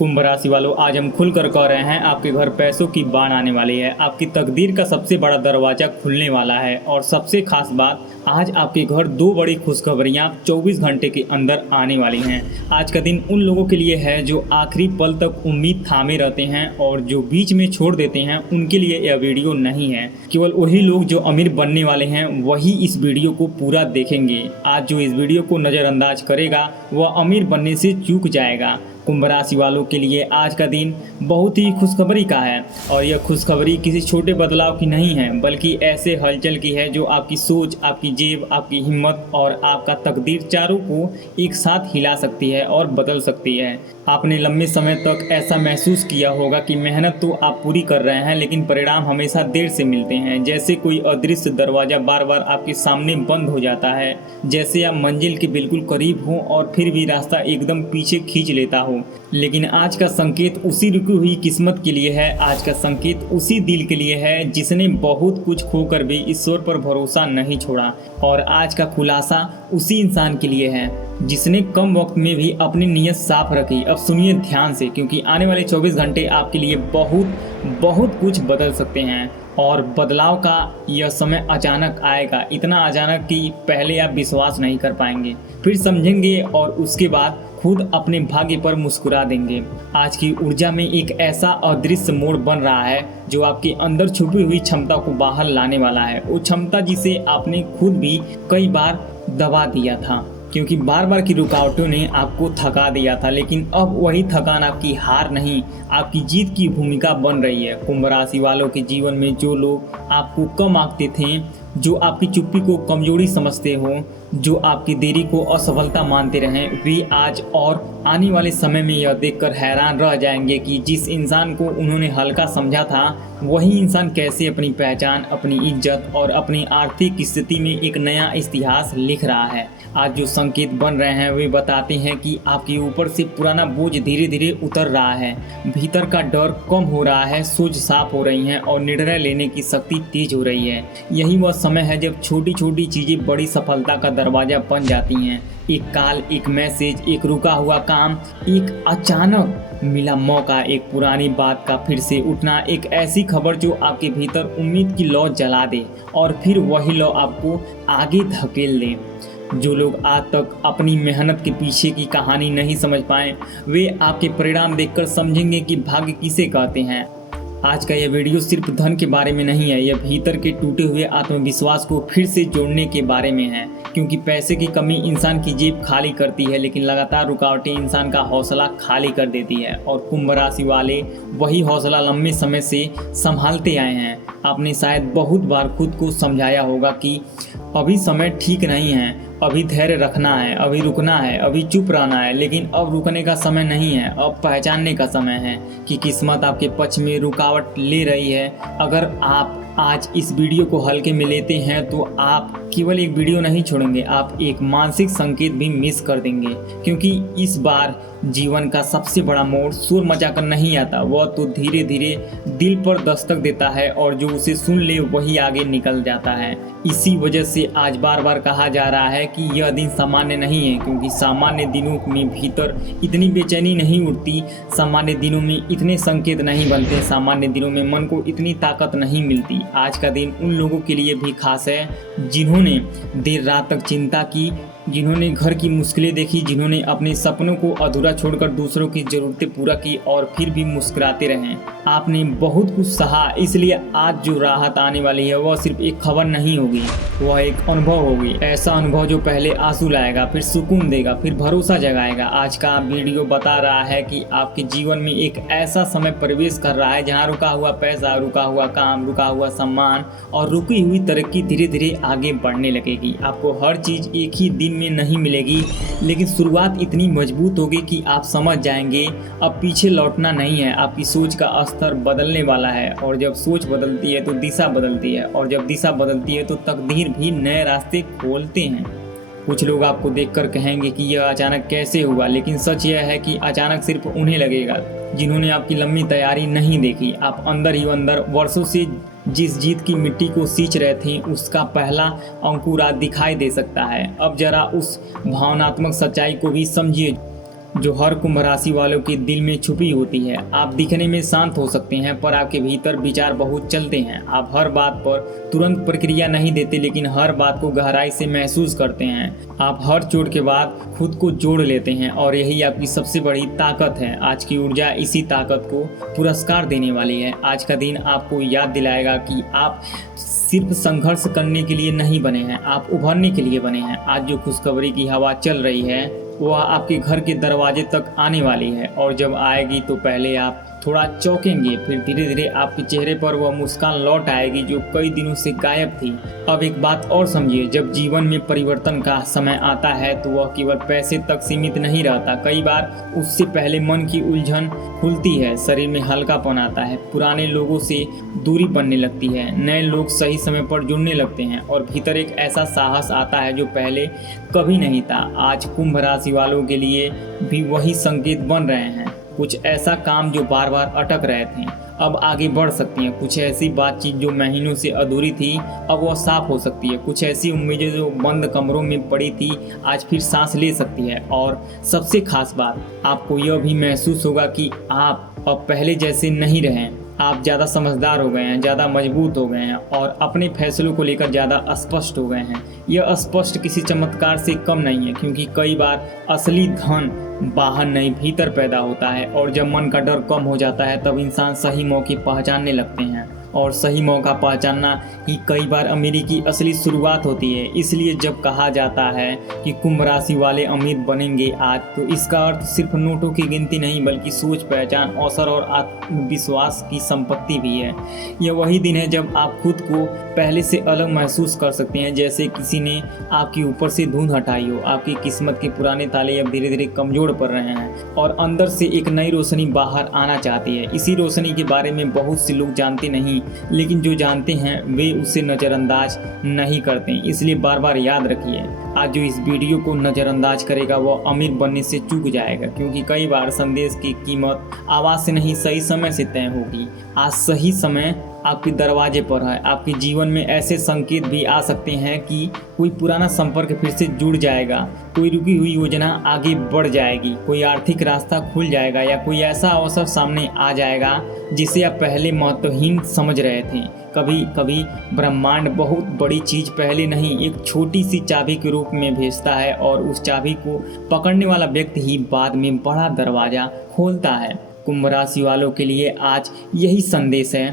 कुंभ राशि वालों, आज हम खुलकर कह रहे हैं आपके घर पैसों की बाढ़ आने वाली है। आपकी तकदीर का सबसे बड़ा दरवाजा खुलने वाला है। और सबसे खास बात, आज आपके घर दो बड़ी खुशखबरियां 24 घंटे के अंदर आने वाली हैं। आज का दिन उन लोगों के लिए है जो आखिरी पल तक उम्मीद थामे रहते हैं और जो बीच में छोड़ देते हैं, उनके लिए यह वीडियो नहीं है। केवल वही लोग जो अमीर बनने वाले हैं वही इस वीडियो को पूरा देखेंगे। आज जो इस वीडियो को नज़रअंदाज करेगा वह अमीर बनने से चूक जाएगा। कुंभ राशि वालों के लिए आज का दिन बहुत ही खुशखबरी का है और यह खुशखबरी किसी छोटे बदलाव की नहीं है, बल्कि ऐसे हलचल की है जो आपकी सोच, आपकी जेब, आपकी हिम्मत और आपका तकदीर चारों को एक साथ हिला सकती है और बदल सकती है। आपने लंबे समय तक ऐसा महसूस किया होगा कि मेहनत तो आप पूरी कर रहे हैं, लेकिन परिणाम हमेशा देर से मिलते हैं। जैसे कोई अदृश्य दरवाजा बार बार आपके सामने बंद हो जाता है, जैसे आप मंजिल के बिल्कुल करीब हो और फिर भी रास्ता एकदम पीछे खींच लेता हो। लेकिन आज का संकेत उसी रुकी हुई किस्मत के लिए है। आज का संकेत उसी दिल के लिए है जिसने बहुत कुछ खोकर भी ईश्वर पर भरोसा नहीं छोड़ा। और आज का खुलासा उसी इंसान के लिए है जिसने कम वक्त में भी अपनी नीयत साफ रखी। अब सुनिए ध्यान से, क्योंकि आने वाले 24 घंटे आपके लिए बहुत कुछ बदल सकते हैं। और बदलाव का यह समय अचानक आएगा, इतना अचानक कि पहले आप विश्वास नहीं कर पाएंगे, फिर समझेंगे और उसके बाद खुद अपने भाग्य पर मुस्कुरा देंगे। आज की ऊर्जा में एक ऐसा अदृश्य मोड़ बन रहा है जो आपके अंदर छुपी हुई क्षमता को बाहर लाने वाला है। वो क्षमता जिसे आपने खुद भी कई बार दबा दिया था, क्योंकि बार बार की रुकावटों ने आपको थका दिया था। लेकिन अब वही थकान आपकी हार नहीं, आपकी जीत की भूमिका बन रही है। कुंभ राशि वालों के जीवन में जो लोग आपको कम आंकते थे, जो आपकी चुप्पी को कमजोरी समझते हो, जो आपकी देरी को असफलता मानते रहें, वे आज और आने वाले समय में यह देखकर हैरान रह जाएंगे कि जिस इंसान को उन्होंने हल्का समझा था, वही इंसान कैसे अपनी पहचान, अपनी इज्जत और अपनी आर्थिक स्थिति में एक नया इतिहास लिख रहा है। आज जो संकेत बन रहे हैं वे बताते हैं कि आपके ऊपर से पुराना बोझ धीरे धीरे उतर रहा है, भीतर का डर कम हो रहा है, सोच साफ हो रही है और निर्णय लेने की शक्ति तेज हो रही है। यही वह समय है जब छोटी छोटी चीजें बड़ी सफलता का दरवाजा बन जाती हैं। एक कॉल, एक मैसेज, एक रुका हुआ काम, एक अचानक मिला मौका, एक पुरानी बात का फिर से उठना, एक ऐसी खबर जो आपके भीतर उम्मीद की लौ जला दे और फिर वही लौ आपको आगे धकेल दे। जो लोग आज तक अपनी मेहनत के पीछे की कहानी नहीं समझ पाए, वे आपके परिणाम देखकर समझेंगे कि भाग्य किसे कहते हैं। आज का यह वीडियो सिर्फ धन के बारे में नहीं है, यह भीतर के टूटे हुए आत्मविश्वास को फिर से जोड़ने के बारे में है। क्योंकि पैसे की कमी इंसान की जेब खाली करती है, लेकिन लगातार रुकावटें इंसान का हौसला खाली कर देती है। और कुंभ राशि वाले वही हौसला लंबे समय से संभालते आए हैं। आपने शायद बहुत बार खुद को समझाया होगा कि अभी समय ठीक नहीं है, अभी धैर्य रखना है, अभी रुकना है, अभी चुप रहना है। लेकिन अब रुकने का समय नहीं है, अब पहचानने का समय है कि किस्मत आपके पक्ष में रुकावट ले रही है। अगर आप आज इस वीडियो को हल्के में लेते हैं तो आप केवल एक वीडियो नहीं छोड़ेंगे, आप एक मानसिक संकेत भी मिस कर देंगे। क्योंकि इस बार जीवन का सबसे बड़ा मोड़ शोर मचाकर नहीं आता, वह तो धीरे धीरे दिल पर दस्तक देता है और जो उसे सुन ले वही आगे निकल जाता है। इसी वजह से आज बार बार कहा जा रहा है कि यह दिन सामान्य नहीं है, क्योंकि सामान्य दिनों में भीतर इतनी बेचैनी नहीं उठती, सामान्य दिनों में इतने संकेत नहीं बनते, सामान्य दिनों में मन को इतनी ताकत नहीं मिलती। आज का दिन उन लोगों के लिए भी खास है जिन्होंने देर रात तक चिंता की, जिन्होंने घर की मुश्किलें देखी, जिन्होंने अपने सपनों को अधूरा छोड़कर दूसरों की जरूरतें पूरा की और फिर भी मुस्कुराते रहे। आपने बहुत कुछ सहा, इसलिए आज जो राहत आने वाली है वह सिर्फ एक खबर नहीं होगी, वह एक अनुभव होगी। ऐसा अनुभव जो पहले आंसू लाएगा, फिर सुकून देगा, फिर भरोसा जगाएगा। आज का वीडियो बता रहा है कि आपके जीवन में एक ऐसा समय प्रवेश कर रहा है जहाँ रुका हुआ पैसा, रुका हुआ काम, रुका हुआ सम्मान और रुकी हुई तरक्की धीरे धीरे आगे बढ़ने लगेगी। आपको हर चीज एक ही दिन में नहीं मिलेगी, लेकिन शुरुआत इतनी मजबूत होगी कि आप समझ जाएंगे अब पीछे लौटना नहीं है। आपकी सोच का स्तर बदलने वाला है और जब सोच बदलती है तो दिशा बदलती है और जब दिशा बदलती है तो तकदीर भी नए रास्ते खोलते हैं। कुछ लोग आपको देखकर कहेंगे कि यह अचानक कैसे हुआ, लेकिन सच यह है कि अचानक सिर्फ उन्हें लगेगा जिन्होंने आपकी लंबी तैयारी नहीं देखी। आप अंदर ही अंदर वर्षों से जिस जीत की मिट्टी को सींच रहे थे उसका पहला अंकुर आज दिखाई दे सकता है। अब जरा उस भावनात्मक सच्चाई को भी समझिए। जो हर कुंभ राशि वालों के दिल में छुपी होती है। आप दिखने में शांत हो सकते हैं, पर आपके भीतर विचार बहुत चलते हैं। आप हर बात पर तुरंत प्रतिक्रिया नहीं देते, लेकिन हर बात को गहराई से महसूस करते हैं। आप हर चोट के बाद खुद को जोड़ लेते हैं और यही आपकी सबसे बड़ी ताकत है। आज की ऊर्जा इसी ताकत को पुरस्कार देने वाली है। आज का दिन आपको याद दिलाएगा कि आप सिर्फ संघर्ष करने के लिए नहीं बने हैं, आप उभरने के लिए बने हैं। आज जो खुशखबरी की हवा चल रही है वह आपके घर के दरवाजे तक आने वाली है, और जब आएगी तो पहले आप थोड़ा चौंकेंगे, फिर धीरे धीरे आपके चेहरे पर वह मुस्कान लौट आएगी जो कई दिनों से गायब थी। अब एक बात और समझिए, जब जीवन में परिवर्तन का समय आता है तो वह केवल पैसे तक सीमित नहीं रहता। कई बार उससे पहले मन की उलझन खुलती है, शरीर में हल्कापन आता है, पुराने लोगों से दूरी बनने लगती है, नए लोग सही समय पर जुड़ने लगते हैं और भीतर एक ऐसा साहस आता है जो पहले कभी नहीं था। आज कुंभ राशि वालों के लिए भी वही संकेत बन रहे हैं। कुछ ऐसा काम जो बार बार अटक रहे थे अब आगे बढ़ सकती हैं। कुछ ऐसी बातचीत जो महीनों से अधूरी थी अब वह साफ हो सकती है। कुछ ऐसी उम्मीदें जो बंद कमरों में पड़ी थी आज फिर सांस ले सकती है। और सबसे खास बात, आपको यह भी महसूस होगा कि आप अब पहले जैसे नहीं रहे। आप ज़्यादा समझदार हो गए हैं, ज़्यादा मजबूत हो गए हैं और अपने फैसलों को लेकर ज़्यादा स्पष्ट हो गए हैं। यह स्पष्ट किसी चमत्कार से कम नहीं है, क्योंकि कई बार असली धन बाहर नहीं भीतर पैदा होता है। और जब मन का डर कम हो जाता है तब इंसान सही मौके पहचानने लगते हैं, और सही मौका पहचानना ही कई बार अमीरी की असली शुरुआत होती है। इसलिए जब कहा जाता है कि कुंभ राशि वाले अमीर बनेंगे आज, तो इसका अर्थ सिर्फ नोटों की गिनती नहीं बल्कि सोच, पहचान, अवसर और आत्मविश्वास की संपत्ति भी है। यह वही दिन है जब आप खुद को पहले से अलग महसूस कर सकते हैं, जैसे किसी ने आपके ऊपर से धुंध हटाई हो। आपकी किस्मत के पुराने ताले अब धीरे धीरे कमजोर पड़ रहे हैं और अंदर से एक नई रोशनी बाहर आना चाहती है। इसी रोशनी के बारे में बहुत से लोग जानते नहीं, लेकिन जो जानते हैं वे उसे नज़रअंदाज नहीं करते। इसलिए बार बार याद रखिए, आज जो इस वीडियो को नज़रअंदाज करेगा वह अमीर बनने से चूक जाएगा, क्योंकि कई बार संदेश की कीमत आवाज़ से नहीं सही समय से तय होगी। आज सही समय आपके दरवाजे पर है। आपके जीवन में ऐसे संकेत भी आ सकते हैं कि कोई पुराना संपर्क फिर से जुड़ जाएगा, कोई रुकी हुई योजना आगे बढ़ जाएगी, कोई आर्थिक रास्ता खुल जाएगा या कोई ऐसा अवसर सामने आ जाएगा जिसे आप पहले महत्वहीन समझ रहे थे। कभी कभी ब्रह्मांड बहुत बड़ी चीज़ पहले नहीं एक छोटी सी चाबी के रूप में भेजता है, और उस चाबी को पकड़ने वाला व्यक्ति ही बाद में बड़ा दरवाज़ा खोलता है। कुंभ राशि वालों के लिए आज यही संदेश है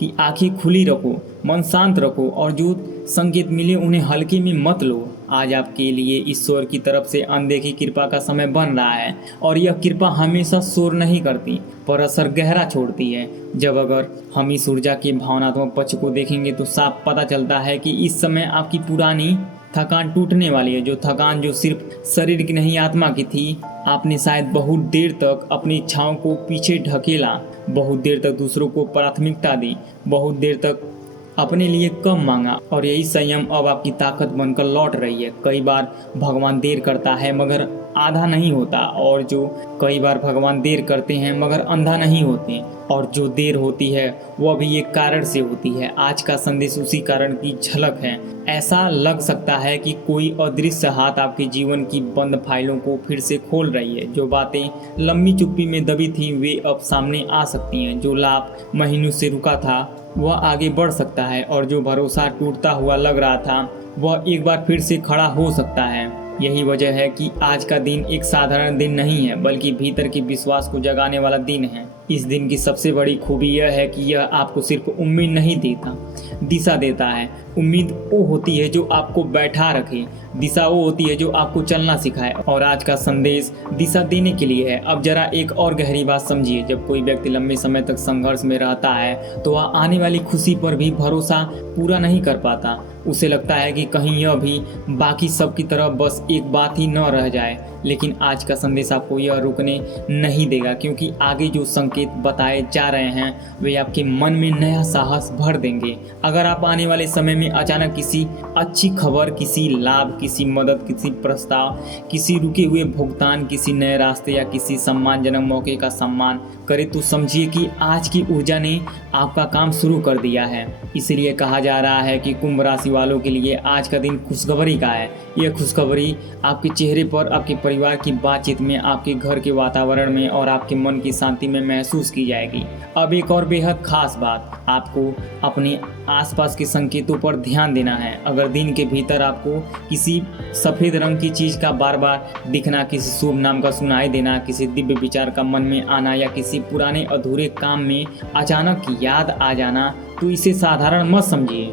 कि आंखें खुली रखो, मन शांत रखो और जो संकेत मिले उन्हें हल्के में मत लो। आज आपके लिए ईश्वर की तरफ से अनदेखी कृपा का समय बन रहा है, और यह कृपा हमेशा शोर नहीं करती पर असर गहरा छोड़ती है। जब अगर हम इस ऊर्जा के भावनात्मक पक्ष को देखेंगे तो साफ पता चलता है कि इस समय आपकी पुरानी थकान टूटने वाली है। जो थकान जो सिर्फ शरीर की नहीं आत्मा की थी। आपने शायद बहुत देर तक अपनी इच्छाओं को पीछे ढकेला, बहुत देर तक दूसरों को प्राथमिकता दी, बहुत देर तक अपने लिए कम मांगा, और यही संयम अब आपकी ताकत बनकर लौट रही है। कई बार भगवान देर करता है मगर आधा नहीं होता, और जो कई बार भगवान देर करते हैं मगर अंधा नहीं होते, और जो देर होती है वह भी एक कारण से होती है। आज का संदेश उसी कारण की झलक है। ऐसा लग सकता है कि कोई अदृश्य हाथ आपके जीवन की बंद फाइलों को फिर से खोल रही है। जो बातें लंबी चुप्पी में दबी थी वे अब सामने आ सकती हैं। जो लाभ महीनों से रुका था वह आगे बढ़ सकता है, और जो भरोसा टूटता हुआ लग रहा था वह एक बार फिर से खड़ा हो सकता है। यही वजह है कि आज का दिन एक साधारण दिन नहीं है, बल्कि भीतर के विश्वास को जगाने वाला दिन है। इस दिन की सबसे बड़ी खूबी यह है कि यह आपको सिर्फ उम्मीद नहीं देता, दिशा देता है। उम्मीद वो होती है जो आपको बैठा रखे, दिशा वो होती है जो आपको चलना सिखाए, और आज का संदेश दिशा देने के लिए है। अब जरा एक और गहरी बात समझिए, जब कोई व्यक्ति लंबे समय तक संघर्ष में रहता है तो वह आने वाली खुशी पर भी भरोसा पूरा नहीं कर पाता। उसे लगता है कि कहीं यह भी बाकी सब की तरह बस एक बात ही न रह जाए। लेकिन आज का संदेश आपको यह रुकने नहीं देगा, क्योंकि आगे जो संकेत बताए जा रहे हैं वे आपके मन में नया साहस भर देंगे। अगर आप आने वाले समय में अचानक किसी अच्छी खबर, किसी लाभ, किसी मदद, किसी प्रस्ताव, किसी रुके हुए भुगतान, किसी नए रास्ते या किसी सम्मानजनक मौके का सम्मान करे, तो समझिए कि आज की ऊर्जा ने आपका काम शुरू कर दिया है। इसलिए कहा जा रहा है कि कुंभ राशि वालों के लिए आज का दिन खुशखबरी का है। यह खुशखबरी आपके चेहरे पर, आपके परिवार की बातचीत में, आपके घर के वातावरण में और आपके मन की शांति में महसूस की जाएगी। अब एक और बेहद खास बात, आपको अपने आसपास के संकेतों पर ध्यान देना है। अगर दिन के भीतर आपको किसी सफ़ेद रंग की चीज़ का बार बार दिखना, किसी शुभ नाम का सुनाई देना, किसी दिव्य विचार का मन में आना या किसी पुराने अधूरे काम में अचानक याद आ जाना, तो इसे साधारण मत समझिए।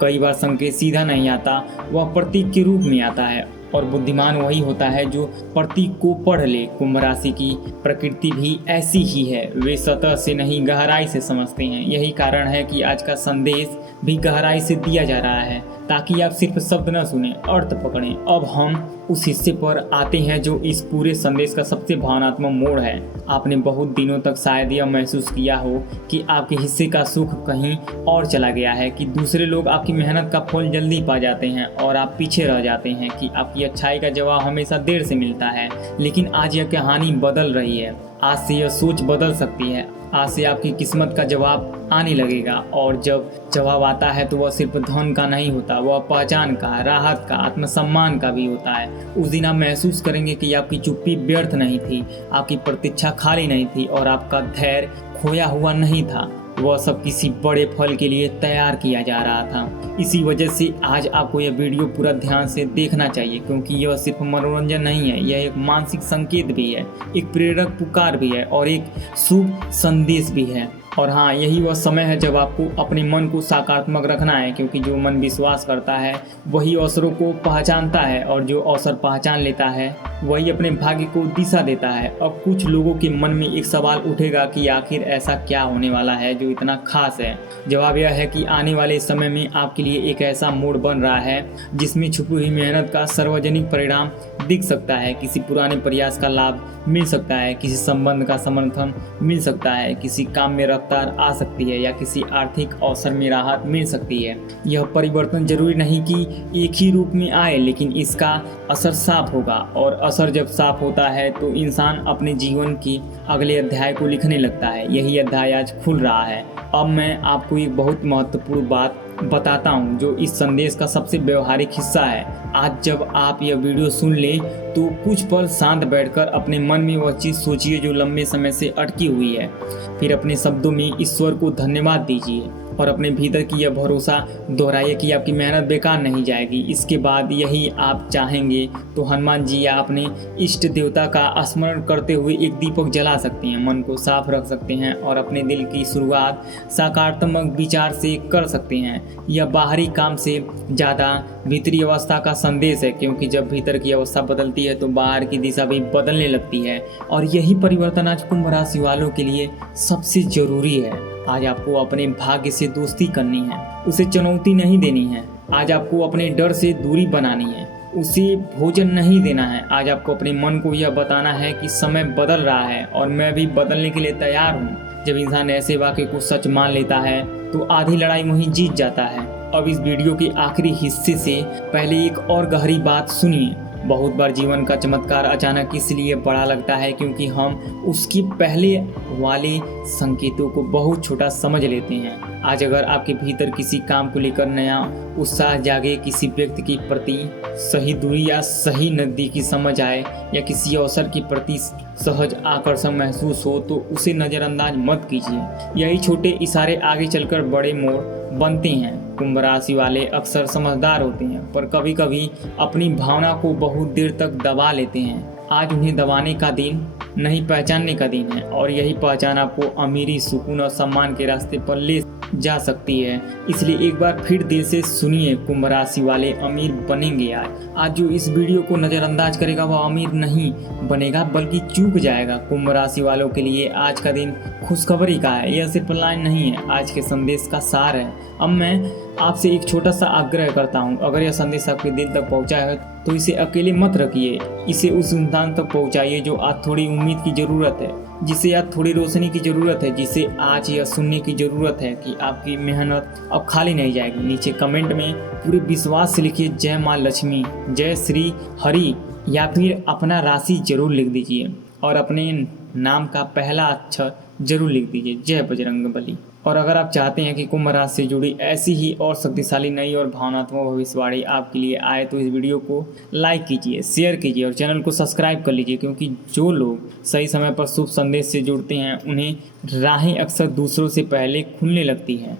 कई बार संकेत सीधा नहीं आता, वह प्रतीक के रूप में आता है और बुद्धिमान वही होता है जो प्रतीक को पढ़ ले। कुंभ राशि की प्रकृति भी ऐसी ही है, वे सतह से नहीं गहराई से समझते हैं। यही कारण है कि आज का संदेश भी गहराई से दिया जा रहा है, ताकि आप सिर्फ शब्द न सुने, अर्थ पकड़ें। अब हम उस हिस्से पर आते हैं जो इस पूरे संदेश का सबसे भावनात्मक मोड़ है। आपने बहुत दिनों तक शायद यह महसूस किया हो कि आपके हिस्से का सुख कहीं और चला गया है, कि दूसरे लोग आपकी मेहनत का फल जल्दी पा जाते हैं और आप पीछे रह जाते हैं, कि आपकी अच्छाई का जवाब हमेशा देर से मिलता है। लेकिन आज यह कहानी बदल रही है। आज से यह सोच बदल सकती है। आज से आपकी किस्मत का जवाब आने लगेगा, और जब जवाब आता है तो वह सिर्फ धन का नहीं होता, वह पहचान का, राहत का, आत्मसम्मान का भी होता है। उस दिन आप महसूस करेंगे कि आपकी चुप्पी व्यर्थ नहीं थी, आपकी प्रतीक्षा खाली नहीं थी और आपका धैर्य खोया हुआ नहीं था। वह सब किसी बड़े फल के लिए तैयार किया जा रहा था। इसी वजह से आज आपको यह वीडियो पूरा ध्यान से देखना चाहिए, क्योंकि यह सिर्फ मनोरंजन नहीं है, यह एक मानसिक संकेत भी है, एक प्रेरक पुकार भी है और एक शुभ संदेश भी है। और हाँ, यही वह समय है जब आपको अपने मन को सकारात्मक रखना है, क्योंकि जो मन विश्वास करता है वही अवसरों को पहचानता है, और जो अवसर पहचान लेता है वही अपने भाग्य को दिशा देता है। अब कुछ लोगों के मन में एक सवाल उठेगा कि आखिर ऐसा क्या होने वाला है जो इतना खास है। जवाब यह है कि आने वाले समय में आपके लिए एक ऐसा मोड़ बन रहा है जिसमें छुपी हुई मेहनत का सार्वजनिक परिणाम दिख सकता है। किसी पुराने प्रयास का लाभ मिल सकता है, किसी संबंध का समर्थन मिल सकता है, किसी काम में रफ्तार आ सकती है या किसी आर्थिक अवसर में राहत मिल सकती है। यह परिवर्तन जरूरी नहीं कि एक ही रूप में आए, लेकिन इसका असर साफ होगा, और असर जब साफ होता है तो इंसान अपने जीवन की अगले अध्याय को लिखने लगता है। यही अध्याय आज खुल रहा है। अब मैं आपको एक बहुत महत्वपूर्ण बात बताता हूँ जो इस संदेश का सबसे व्यवहारिक हिस्सा है। आज जब आप यह वीडियो सुन लें तो कुछ पल शांत बैठकर अपने मन में वह चीज़ सोचिए जो लंबे समय से अटकी हुई है। फिर अपने शब्दों में ईश्वर को धन्यवाद दीजिए और अपने भीतर की यह भरोसा दोहराइए कि आपकी मेहनत बेकार नहीं जाएगी। इसके बाद यही आप चाहेंगे तो हनुमान जी या अपने इष्ट देवता का स्मरण करते हुए एक दीपक जला सकते हैं, मन को साफ रख सकते हैं और अपने दिल की शुरुआत सकारात्मक विचार से कर सकते हैं। यह बाहरी काम से ज़्यादा भीतरी अवस्था का संदेश है, क्योंकि जब भीतर की अवस्था बदलती है तो बाहर की दिशा भी बदलने लगती है। और यही परिवर्तन आज कुंभ राशि वालों के लिए सबसे ज़रूरी है। आज आपको अपने भाग्य से दोस्ती करनी है, उसे चुनौती नहीं देनी है। आज आपको अपने डर से दूरी बनानी है, उसे भोजन नहीं देना है। आज आपको अपने मन को यह बताना है कि समय बदल रहा है और मैं भी बदलने के लिए तैयार हूँ। जब इंसान ऐसे वाक्य को सच मान लेता है तो आधी लड़ाई वहीं जीत जाता है। अब इस वीडियो के आखिरी हिस्से से पहले एक और गहरी बात सुनिए। बहुत बार जीवन का चमत्कार अचानक इसलिए बड़ा लगता है क्योंकि हम उसके पहले वाले संकेतों को बहुत छोटा समझ लेते हैं। आज अगर आपके भीतर किसी काम को लेकर नया उत्साह जागे, किसी व्यक्ति के प्रति सही दूरी या सही नज़दीकी समझ आए या किसी अवसर के प्रति सहज आकर्षण महसूस हो, तो उसे नज़रअंदाज मत कीजिए। यही छोटे इशारे आगे चलकर बड़े मोड़ बनते हैं। कुंभ राशि वाले अक्सर समझदार होते हैं, पर कभी कभी अपनी भावना को बहुत देर तक दबा लेते हैं। आज उन्हें दबाने का दिन नहीं, पहचानने का दिन है, और यही पहचान आपको अमीरी, सुकून और सम्मान के रास्ते पर ले जा सकती है। इसलिए एक बार फिर दिल से सुनिए, कुंभ राशि वाले अमीर बनेंगे। आज जो इस वीडियो को नज़रअंदाज करेगा वह अमीर नहीं बनेगा बल्कि चूक जाएगा। कुंभ राशि वालों के लिए आज का दिन खुशखबरी का है। यह सिर्फ लाइन नहीं है, आज के संदेश का सार है। अब मैं आपसे एक छोटा सा आग्रह करता हूँ, अगर यह संदेश आपके दिल तक पहुँचा है तो इसे अकेले मत रखिए। इसे उस इंसान तक पहुँचाइए जो आज थोड़ी उम्मीद की ज़रूरत है, जिसे आज थोड़ी रोशनी की ज़रूरत है, जिसे आज यह सुनने की ज़रूरत है कि आपकी मेहनत अब खाली नहीं जाएगी। नीचे कमेंट में पूरे विश्वास से लिखिए जय माँ लक्ष्मी, जय श्री हरि, या फिर अपना राशि जरूर लिख दीजिए और अपने नाम का पहला अक्षर जरूर लिख दीजिए। जय बजरंगबली। और अगर आप चाहते हैं कि कुंभ राशि से जुड़ी ऐसी ही और शक्तिशाली नई और भावनात्मक भविष्यवाणी आपके लिए आए तो इस वीडियो को लाइक कीजिए, शेयर कीजिए और चैनल को सब्सक्राइब कर लीजिए, क्योंकि जो लोग सही समय पर शुभ संदेश से जुड़ते हैं उन्हें राहें अक्सर दूसरों से पहले खुलने लगती हैं।